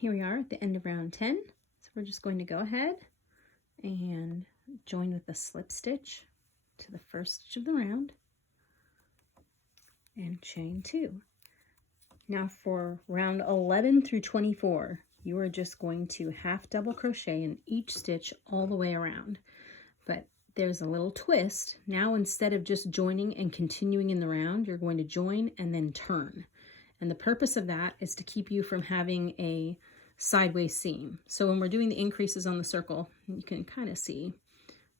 Here we are at the end of round 10. So we're just going to go ahead and join with the slip stitch to the first stitch of the round and chain 2. Now for round 11 through 24, you are just going to half double crochet in each stitch all the way around. But there's a little twist. Now instead of just joining and continuing in the round, you're going to join and then turn. And the purpose of that is to keep you from having a sideways seam. So when we're doing the increases on the circle, you can kind of see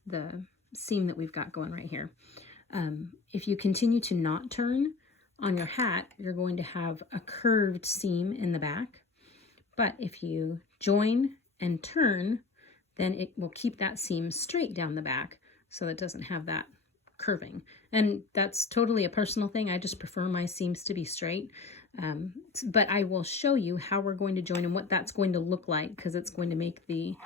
the seam that we've got going right here. If you continue to not turn on your hat, you're going to have a curved seam in the back. But if you join and turn, then it will keep that seam straight down the back so it doesn't have that curving. And that's totally a personal thing. I just prefer my seams to be straight. But I will show you how we're going to join and what that's going to look like, because it's going to make the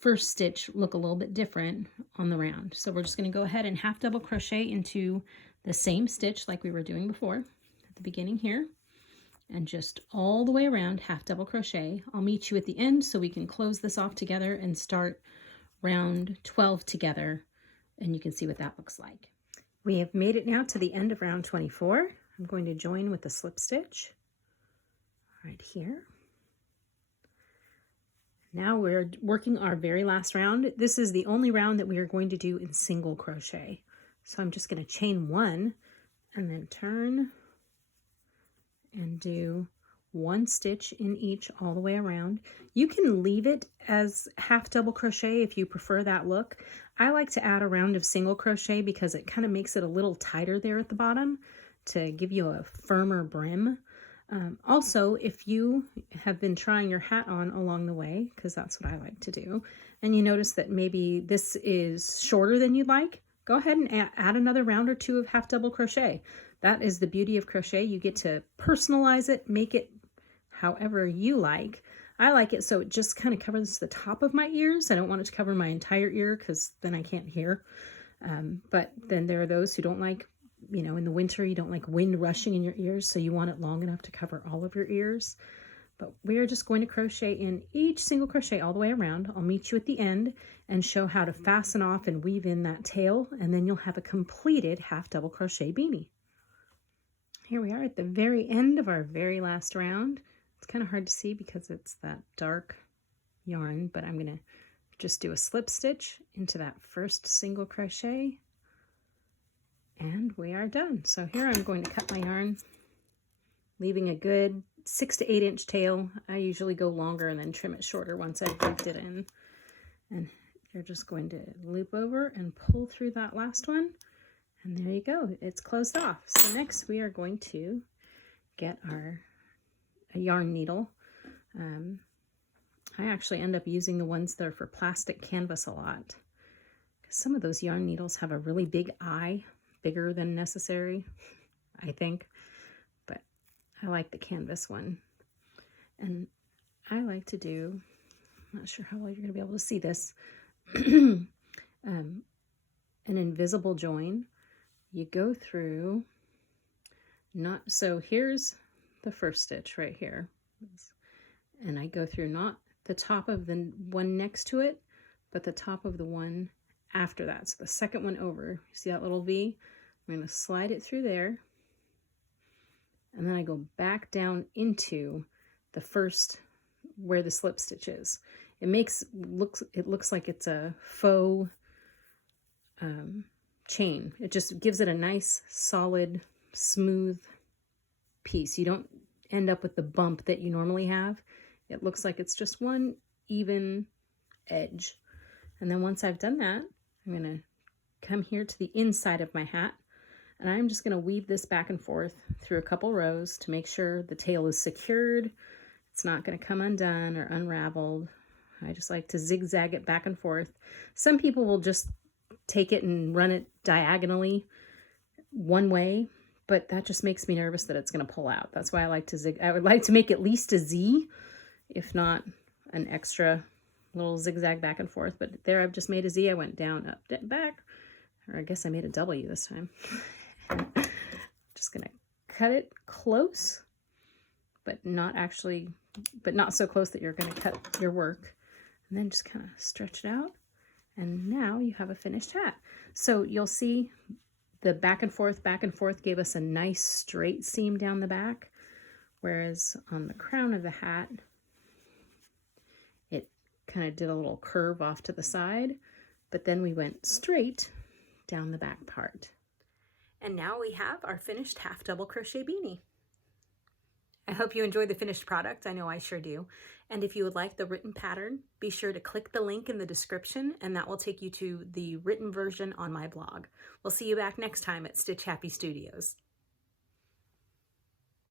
first stitch look a little bit different on the round. So we're just going to go ahead and half double crochet into the same stitch like we were doing before at the beginning here, and just all the way around half double crochet. I'll meet you at the end so we can close this off together and start round 12 together, and you can see what that looks like. We have made it now to the end of round 24. I'm going to join with the slip stitch right here. Now we're working our very last round. This is the only round that we are going to do in single crochet. So I'm just going to chain 1 and then turn and do 1 stitch in each all the way around. You can leave it as half double crochet if you prefer that look. I like to add a round of single crochet because it kind of makes it a little tighter there at the bottom to give you a firmer brim. Also, if you have been trying your hat on along the way, because that's what I like to do, and you notice that maybe this is shorter than you'd like, go ahead and add another round or 2 of half double crochet. That is the beauty of crochet. You get to personalize it, make it however you like. I like it so it just kind of covers the top of my ears. I don't want it to cover my entire ear because then I can't hear. But then there are those who don't like, you know, in the winter, you don't like wind rushing in your ears, so you want it long enough to cover all of your ears. But we are just going to crochet in each single crochet all the way around. I'll meet you at the end and show how to fasten off and weave in that tail, and then you'll have a completed half double crochet beanie. Here we are at the very end of our very last round. It's kind of hard to see because it's that dark yarn, but I'm going to just do a slip stitch into that first single crochet, and we are done. So here I'm going to cut my yarn, leaving a good 6 to 8 inch tail. I usually go longer and then trim it shorter once I've looped it in. And you're just going to loop over and pull through that last one. And there you go, it's closed off. So next we are going to get a yarn needle. I actually end up using the ones that are for plastic canvas a lot, because some of those yarn needles have a really big eye, bigger than necessary, I think. But I like the canvas one. And I like to do, I'm not sure how well you're going to be able to see this, an invisible join. You go through, so here's the first stitch right here, and I go through not the top of the one next to it, but the top of the one after that. So the second one over, you see that little V? I'm going to slide it through there, and then I go back down into the first where the slip stitch is. It looks like it's a faux chain. It just gives it a nice, solid, smooth piece. You don't end up with the bump that you normally have. It looks like it's just one even edge. And then once I've done that, I'm going to come here to the inside of my hat, and I'm just going to weave this back and forth through a couple rows to make sure the tail is secured. It's not going to come undone or unraveled. I just like to zigzag it back and forth. Some people will just take it and run it diagonally one way, but that just makes me nervous that it's going to pull out. That's why I like to I would like to make at least a Z, if not an extra little zigzag back and forth. But there I've just made a Z. I went down, up, back, or I guess I made a W this time. Just going to cut it close, but not so close that you're going to cut your work. And then just kind of stretch it out. And now you have a finished hat. So you'll see the back and forth gave us a nice straight seam down the back, whereas on the crown of the hat, it kind of did a little curve off to the side, but then we went straight down the back part. And now we have our finished half double crochet beanie. I hope you enjoyed the finished product. I know I sure do. And if you would like the written pattern, be sure to click the link in the description and that will take you to the written version on my blog. We'll see you back next time at Stitch Happy Studios.